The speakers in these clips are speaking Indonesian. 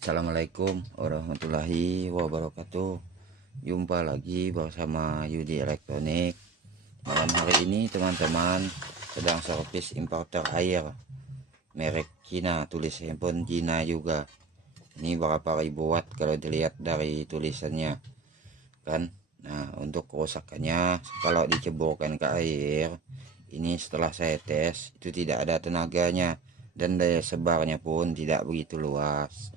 Assalamualaikum warahmatullahi wabarakatuh. Jumpa lagi bersama Yudi Elektronik. Malam hari ini teman-teman sedang servis importer air merek Cina, tulis handphone Cina juga. Ini berapa ribu watt kalau dilihat dari tulisannya kan. Nah, untuk kerusakannya kalau diceburkan ke air ini, setelah saya tes itu tidak ada tenaganya dan daya sebarnya pun tidak begitu luas.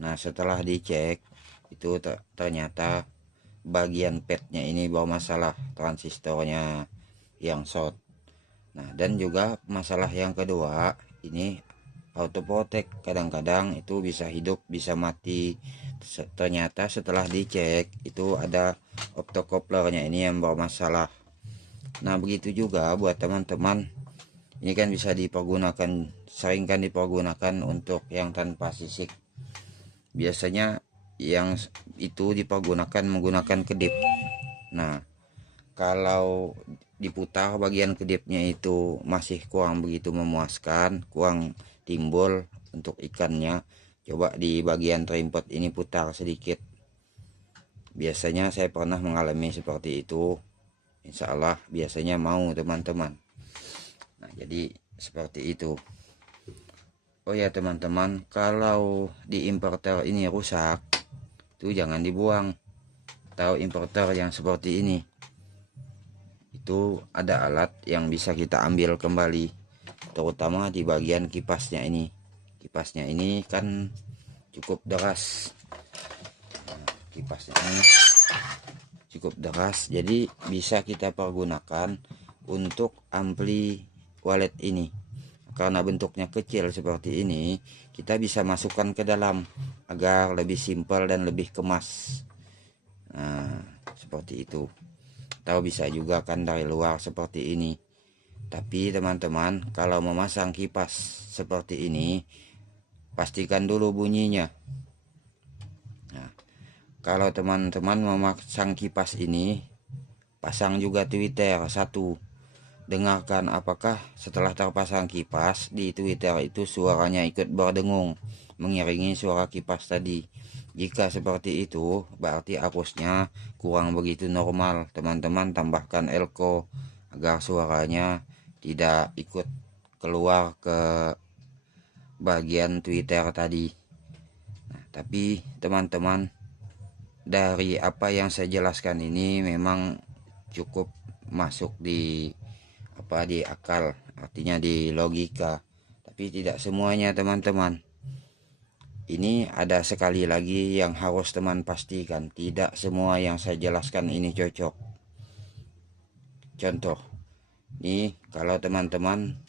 Nah, setelah dicek itu ternyata bagian padnya ini bermasalah, transistornya yang short. Nah, dan juga masalah yang kedua, ini auto protect kadang-kadang itu bisa hidup bisa mati. Ternyata setelah dicek itu ada optocouplernya ini yang bermasalah. Nah, begitu juga buat teman-teman, ini kan bisa dipergunakan, sering kan dipergunakan untuk yang tanpa sisik. Biasanya yang itu dipergunakan menggunakan kedip. Nah, kalau diputar bagian kedipnya itu masih kurang begitu memuaskan, kurang timbul untuk ikannya, coba di bagian trimpot ini putar sedikit. Biasanya saya pernah mengalami seperti itu. Insya Allah biasanya mau teman-teman. Nah, jadi seperti itu. Oh ya teman-teman, kalau di importer ini rusak, itu jangan dibuang. Tahu importer yang seperti ini, itu ada alat yang bisa kita ambil kembali, terutama di bagian kipasnya ini. Kipasnya ini kan cukup deras. Kipasnya ini cukup deras, jadi bisa kita pergunakan untuk ampli walet ini. Karena bentuknya kecil seperti ini, kita bisa masukkan ke dalam agar lebih simpel dan lebih kemas. Nah, seperti itu. Atau bisa juga kan dari luar seperti ini. Tapi teman-teman, kalau memasang kipas seperti ini, pastikan dulu bunyinya. Nah, kalau teman-teman memasang kipas ini, pasang juga tweeter satu. Dengarkan apakah setelah terpasang kipas di tweeter itu suaranya ikut berdengung, mengiringi suara kipas tadi. Jika seperti itu, berarti arusnya kurang begitu normal. Teman-teman tambahkan elko agar suaranya tidak ikut keluar ke bagian tweeter tadi. Nah, tapi teman-teman, dari apa yang saya jelaskan ini memang cukup masuk di di akal, artinya di logika, tapi tidak semuanya teman-teman. Ini ada sekali lagi yang harus teman pastikan, tidak semua yang saya jelaskan ini cocok. Contoh, ini kalau teman-teman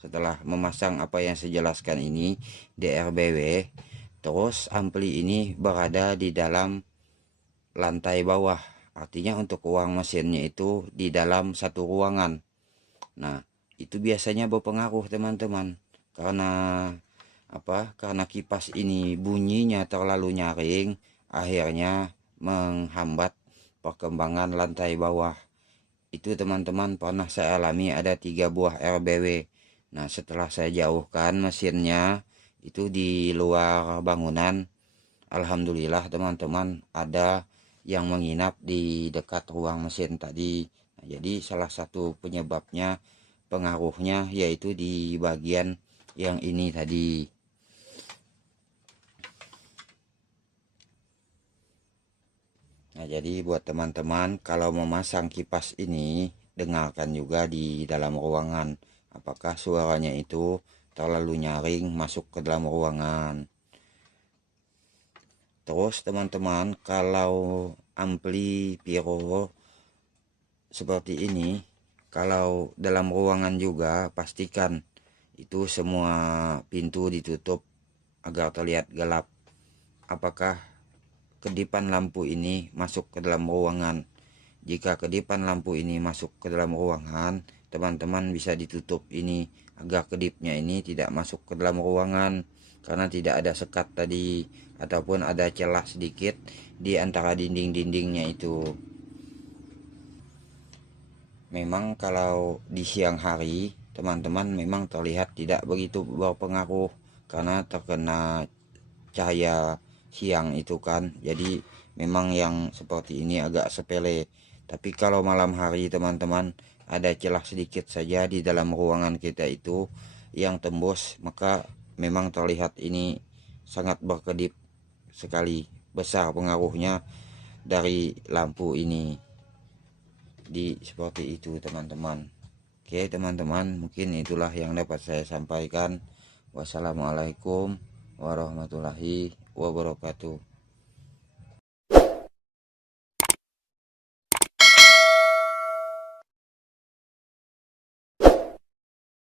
setelah memasang apa yang saya jelaskan ini DRBW, terus ampli ini berada di dalam lantai bawah, artinya untuk ruang mesinnya itu di dalam satu ruangan. Nah, itu biasanya berpengaruh teman-teman, karena karena kipas ini bunyinya terlalu nyaring, akhirnya menghambat perkembangan lantai bawah. Itu teman-teman pernah saya alami, ada 3 buah RBW. Nah, setelah saya jauhkan mesinnya itu di luar bangunan, alhamdulillah teman-teman ada yang menginap di dekat ruang mesin tadi. Nah, jadi salah satu penyebabnya, pengaruhnya yaitu di bagian yang ini tadi. Nah, jadi buat teman-teman kalau memasang kipas ini, dengarkan juga di dalam ruangan apakah suaranya itu terlalu nyaring masuk ke dalam ruangan. Terus teman-teman, kalau ampli Pyro seperti ini, kalau dalam ruangan juga pastikan itu semua pintu ditutup agar terlihat gelap. Apakah kedipan lampu ini masuk ke dalam ruangan? Jika kedipan lampu ini masuk ke dalam ruangan, teman-teman bisa ditutup ini agar kedipnya ini tidak masuk ke dalam ruangan, karena tidak ada sekat tadi ataupun ada celah sedikit di antara dinding-dindingnya itu. Memang kalau di siang hari teman-teman memang terlihat tidak begitu berpengaruh karena terkena cahaya siang itu kan. Jadi memang yang seperti ini agak sepele, tapi kalau malam hari teman-teman ada celah sedikit saja di dalam ruangan kita itu yang tembus, maka memang terlihat ini sangat berkedip sekali, besar pengaruhnya dari lampu ini di seperti itu teman-teman. Oke teman-teman, mungkin itulah yang dapat saya sampaikan. Wassalamualaikum warahmatullahi wabarakatuh.